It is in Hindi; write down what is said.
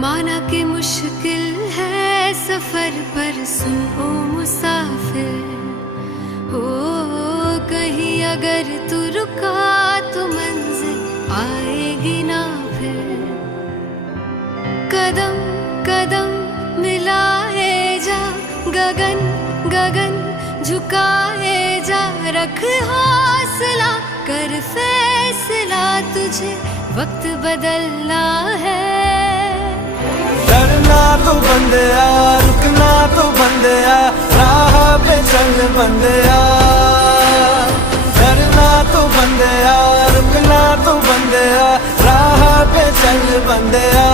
माना कि मुश्किल है सफर पर सुन ओ मुसाफिर, हो कहीं अगर तू रुका तो मंजिल आएगी ना फिर। कदम कदम मिलाए जा, गगन गगन झुकाए जा, रख हौसला कर फैसला, तुझे वक्त बदलना है। डरना तो बंदिया, रुकना तो बंदिया, राह पे चल बंदिया। डरना तो बंदिया, रुकना तो बंदिया, राह पे चल बंदिया।